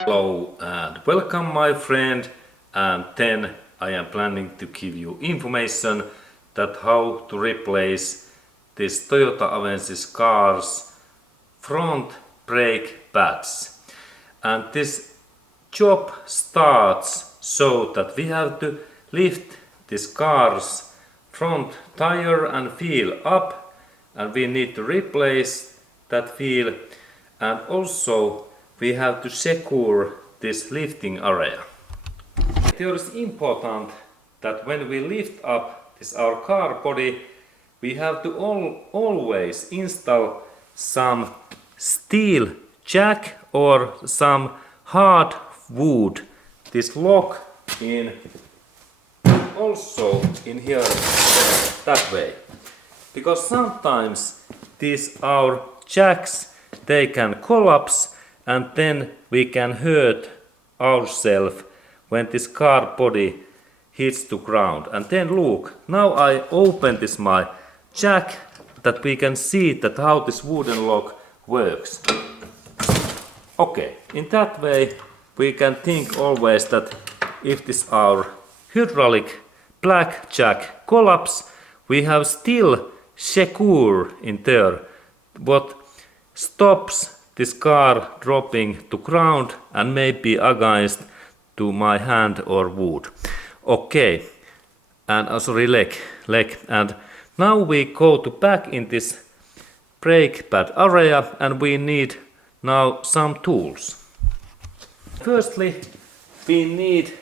Hello and welcome my friend, and then I am planning to give you information that how to replace this Toyota Avensis car's front brake pads. And this job starts so that we have to lift this car's front tire and wheel up, and we need to replace that wheel, and also we have to secure this lifting area. It is important that when we lift up this our car body, we have to always install some steel jack or some hard wood, this lock in also in here that way, because sometimes these our jacks, they can collapse, and then we can hurt ourselves when this car body hits the ground. And then look, now I open this my jack that we can see that how this wooden lock works. Okay, in that way we can think always that if this our hydraulic black jack collapse, we have still secure in there what stops this car dropping to ground and maybe against to my hand or wood. Okay, and sorry, leg. And now we go to back in this brake pad area, and we need now some tools. Firstly, we need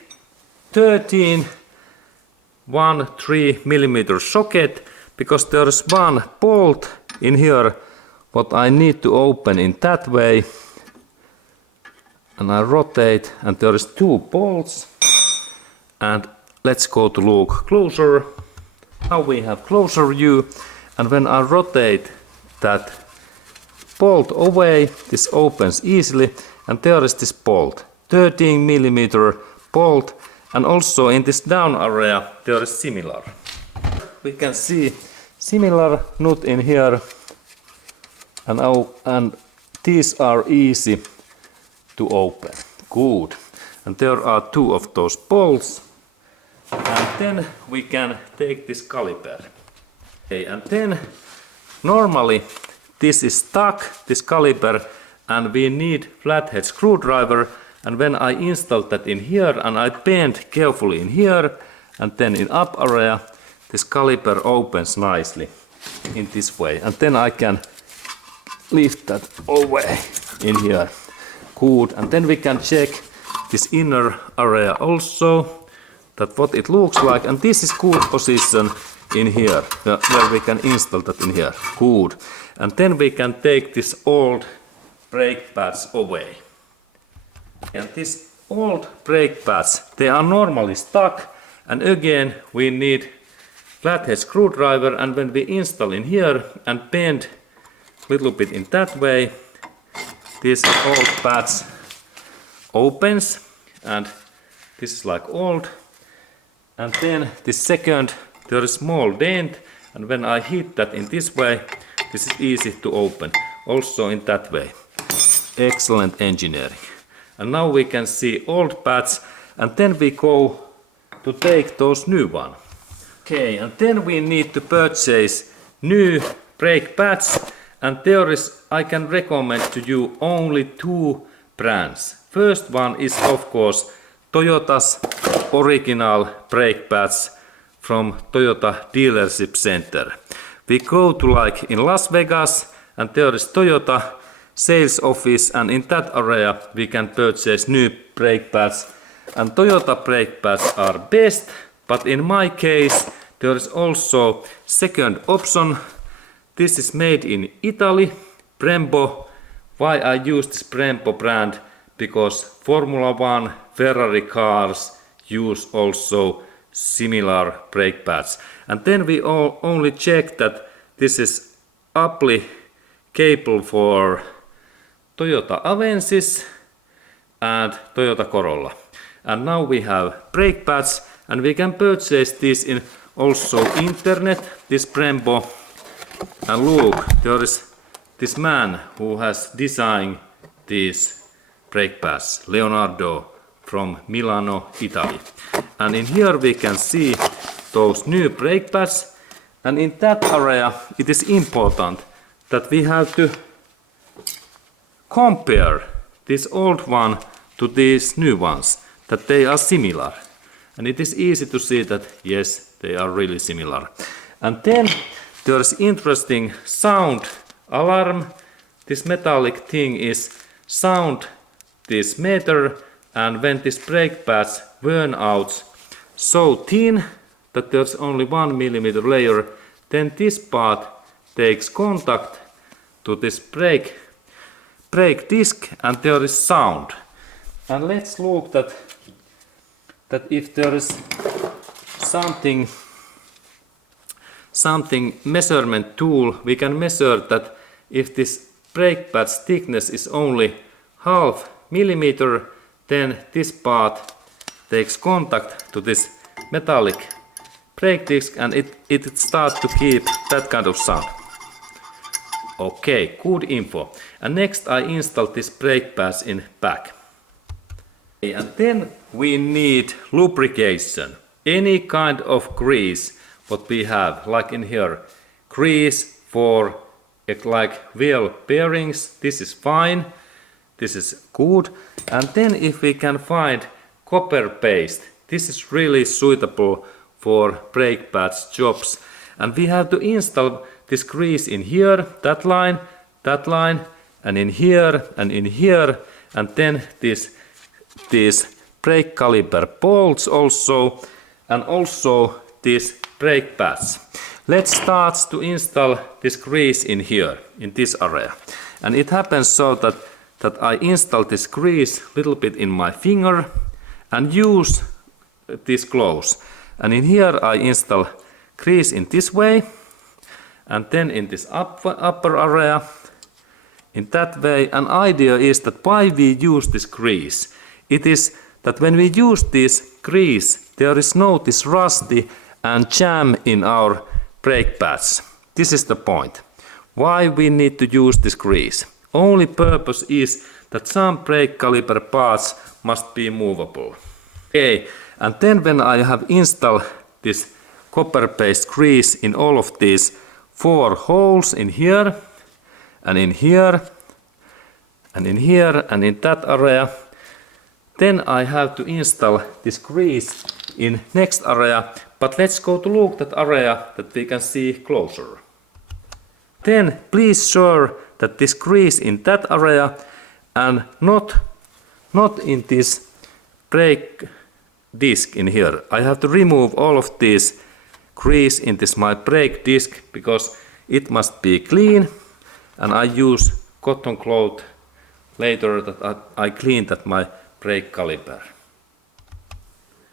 13.13mm socket, because there is one bolt in here what I need to open in that way, and I rotate, and there is two bolts, and let's go to look closer. Now we have closer view, and when I rotate that bolt away, this opens easily, and there is this bolt, 13mm bolt, and also in this down area there is similar. We can see similar nut in here, and these are easy to open. Good. And there are two of those bolts, and then we can take this caliper. Okay, and then normally this is stuck, this caliper, and we need flathead screwdriver, and when I install that in here and I bend carefully in here and then in up area, this caliper opens nicely in this way, and then I can lift that away in here. Good. And then we can check this inner area also, that what it looks like, and this is good position in here where we can install that in here. Good. And then we can take this old brake pads away, and these old brake pads, they are normally stuck, and again we need flathead screwdriver, and when we install in here and bend little bit in that way, this old pads opens, and this is like old, and then this second, there is small dent, and when I hit that in this way, this is easy to open also in that way. Excellent engineering. And now we can see old pads, and then we go to take those new one. Okay, and then we need to purchase new brake pads, and there is, I can recommend to you only two brands. First one is of course Toyota's original brake pads from Toyota dealership center. We go to like in Las Vegas, and there is Toyota sales office, and in that area we can purchase new brake pads, and Toyota brake pads are best, but in my case there is also second option. This is made in Italy, Brembo. Why I use this Brembo brand? Because Formula 1 Ferrari cars use also similar brake pads. And then we only check that this is applicable for Toyota Avensis and Toyota Corolla. And now we have brake pads, and we can purchase this in also internet, this Brembo And look, there is this man who has designed these brake pads, Leonardo from Milano, Italy. And in here we can see those new brake pads. And in that area it is important that we have to compare this old one to these new ones, that they are similar. And it is easy to see that yes, they are really similar. And then there's interesting sound alarm. This metallic thing is sound this meter, and when this brake pads burn out so thin that there's only 1 millimeter layer, then this part takes contact to this brake disc and there is sound. And let's look that if there is something measurement tool, we can measure that if this brake pad's thickness is only 0.5 millimeter, then this part takes contact to this metallic brake disc and it starts to keep that kind of sound. Okay, good info. And next I install this brake pads in back. And then we need lubrication. Any kind of grease what we have, like in here, grease for like wheel bearings. This is fine. This is good. And then if we can find copper paste, this is really suitable for brake pads jobs. And we have to install this grease in here, that line, and in here, and then these brake caliper bolts also, and also these brake pads. Let's start to install this grease in here, in this area. And it happens so that I install this grease a little bit in my finger and use this close. And in here I install grease in this way, and then in this upper area in that way. An idea is that why we use this grease. It is that when we use this grease, there is no this rusty and jam in our brake pads. This is the point. Why we need to use this grease. Only purpose is that some brake caliper parts must be movable. Okay, and then when I have installed this copper paste grease in all of these 4 holes in here, and in here, and in here, and in that area, then I have to install this grease in next area. But let's go to look that area that we can see closer. Then please sure that this grease in that area and not in this brake disc in here. I have to remove all of this grease in this my brake disc because it must be clean, and I use cotton cloth later that I clean that my brake caliper.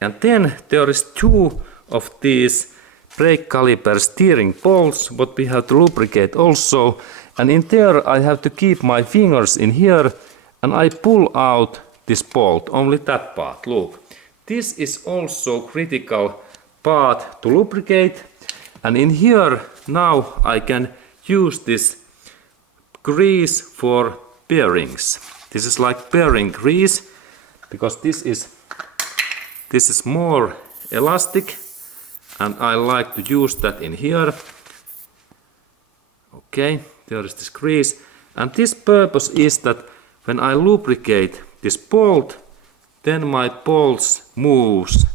And then there is 2 of these brake caliper steering bolts what we have to lubricate also, and in there I have to keep my fingers in here and I pull out this bolt, only that part. Look, this is also critical part to lubricate, and in here now I can use this grease for bearings. This is like bearing grease because this is more elastic, and I like to use that in here. Okay, there is this grease, and this purpose is that when I lubricate this bolt, then my bolts moves,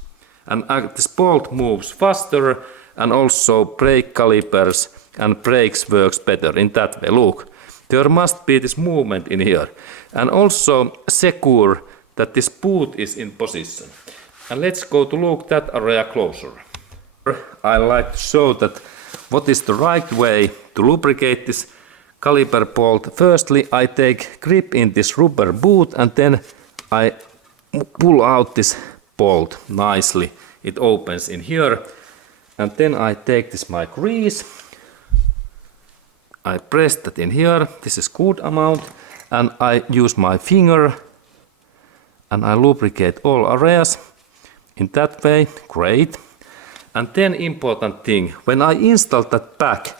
and this bolt moves faster, and also brake calipers and brakes works better in that way. Look, there must be this movement in here, and also secure that this boot is in position. And let's go to look that area closer. I like to show that what is the right way to lubricate this caliper bolt. Firstly, I take grip in this rubber boot and then I pull out this bolt nicely. It opens in here, and then I take this my grease. I press that in here. This is good amount, and I use my finger and I lubricate all areas in that way. Great. And then important thing, when I install that back,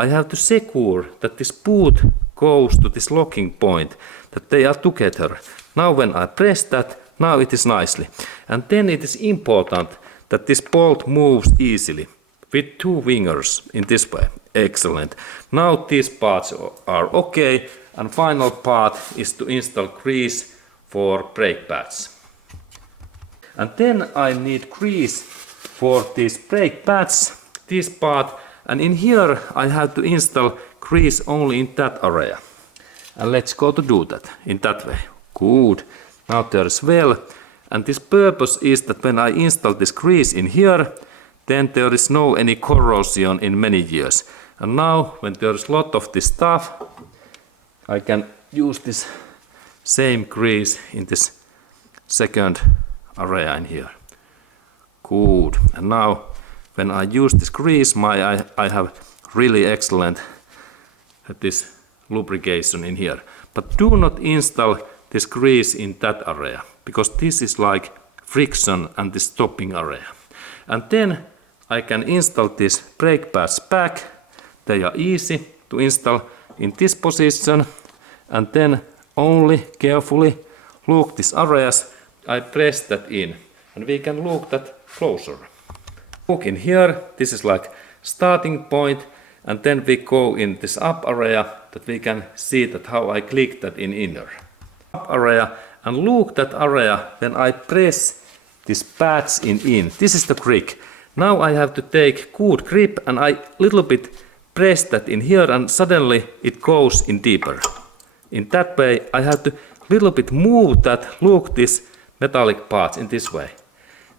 I have to secure that this boot goes to this locking point, that they are together. Now when I press that, now it is nicely. And then it is important that this bolt moves easily with two fingers in this way. Excellent. Now these parts are okay, and final part is to install grease for brake pads. And then I need grease for these brake pads, this part, and in here I have to install grease only in that area. And let's go to do that in that way. Good. Now there is well, and this purpose is that when I install this grease in here, then there is no any corrosion in many years. And now when there is a lot of this stuff, I can use this same grease in this second area in here. Good. And now when I use this grease, I have really excellent this lubrication in here. But do not install this grease in that area, because this is like friction and this stopping area. And then I can install this brake pads back. They are easy to install in this position, and then only carefully look these areas. I press that in, and we can look that closer. Look in here, this is like starting point, and then we go in this up area that we can see that how I click that in inner. Up area, and look that area when I press these pads in. This is the grip. Now I have to take good grip, and I little bit press that in here, and suddenly it goes in deeper. In that way I have to little bit move that, look this metallic parts in this way.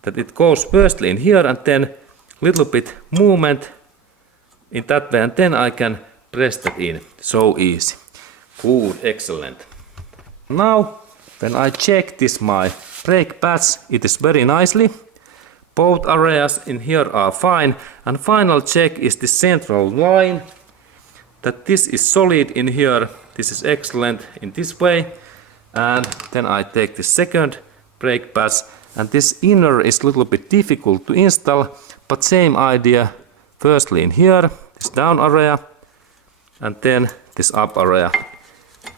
That it goes firstly in here, and then little bit movement in that way, and then I can press that in. So easy. Good, excellent. Now when I check this my brake pads, it is very nicely. Both areas in here are fine, and final check is the central line, that this is solid in here. This is excellent in this way. And then I take the second brake pads, and this inner is a little bit difficult to install, but same idea. Firstly in here, this down area, and then this up area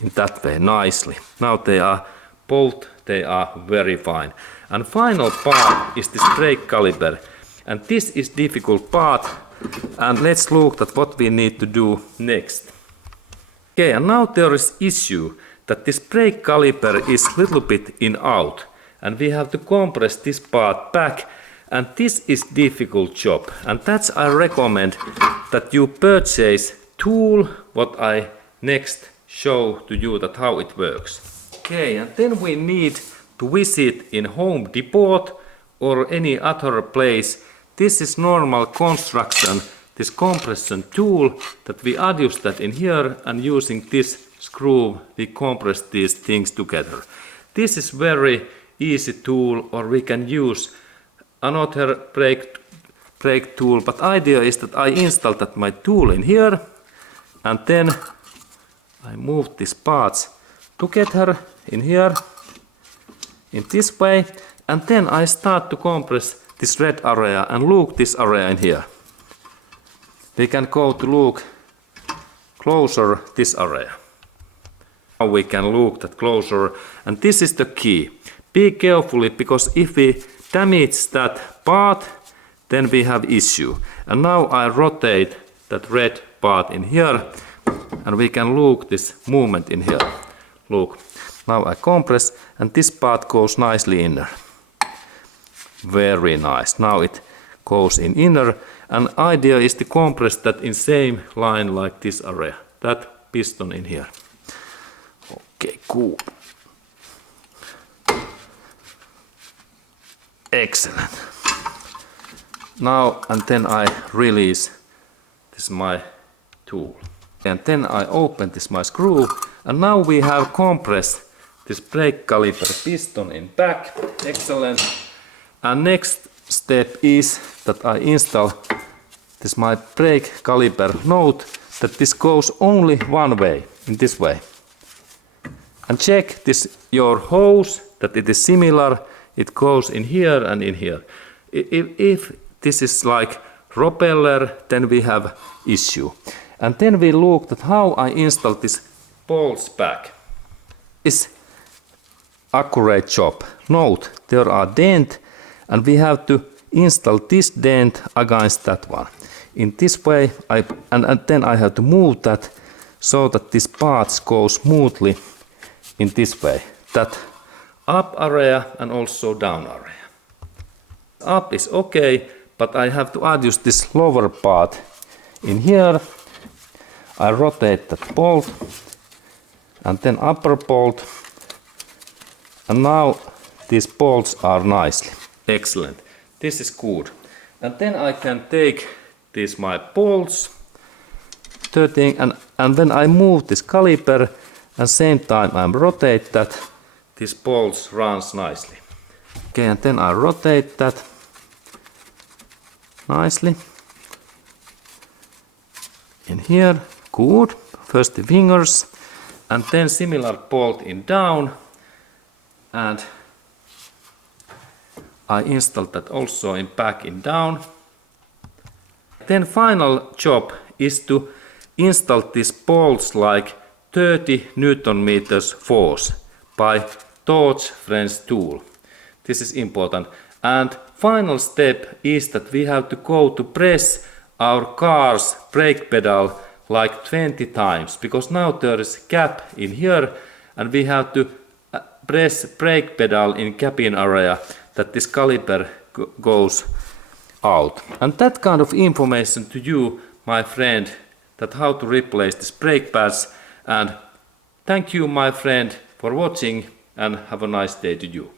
in that way nicely. Now they are both, they are very fine. And final part is this brake caliper, and this is difficult part, and let's look at what we need to do next. Okay, and now there is issue that this brake caliper is little bit in out, and we have to compress this part back, and this is difficult job, and that's I recommend that you purchase tool what I next show to you that how it works. Okay, and then we need to visit in Home Depot or any other place. This is normal construction, this compression tool that we adjust that in here, and using this screw we compress these things together. This is very easy tool, or we can use another brake tool, but idea is that I install that my tool in here, and then I move these parts together in here in this way, and then I start to compress this red area, and look this area in here. We can go to look closer this area. Now we can look that closer, and this is the key. Be carefully, because if we damage that part, then we have issue. And now I rotate that red part in here, and we can look this movement in here. Look, now I compress, and this part goes nicely in there. Very nice. Now it goes in inner, and idea is to compress that in same line like this area, that piston in here. Okay, cool. Excellent. Now and then I release this my tool, and then I open this my screw, and now we have compressed this brake caliper piston in back. Excellent. And next step is that I install this my brake caliper. Note that this goes only one way, in this way. And check this your hose that it is similar. It goes in here and in here. If this is like propeller, then we have issue. And then we looked at how I install this bolts back. It's accurate job. Note, there are dent and we have to install this dent against that one. In this way, and then I have to move that so that this parts go smoothly in this way. That up area and also down area. Up is okay, but I have to adjust this lower part. In here, I rotate that bolt and then upper bolt. And now these bolts are nicely. Excellent. This is good. And then I can take these my bolts, and when I move this caliper, and same time I rotate that, this bolts runs nicely. Okay, and then I rotate that nicely. In here, good. First the fingers, and then similar bolt in down, and I install that also in back in down. Then final job is to install these bolts like 30 Newton meters force by torch wrench tool. This is important. And final step is that we have to go to press our car's brake pedal like 20 times, because now there is a gap in here and we have to press brake pedal in cabin area that this caliper goes out. And that kind of information to you, my friend, that how to replace these brake pads. And thank you, my friend, for watching, and have a nice day to you.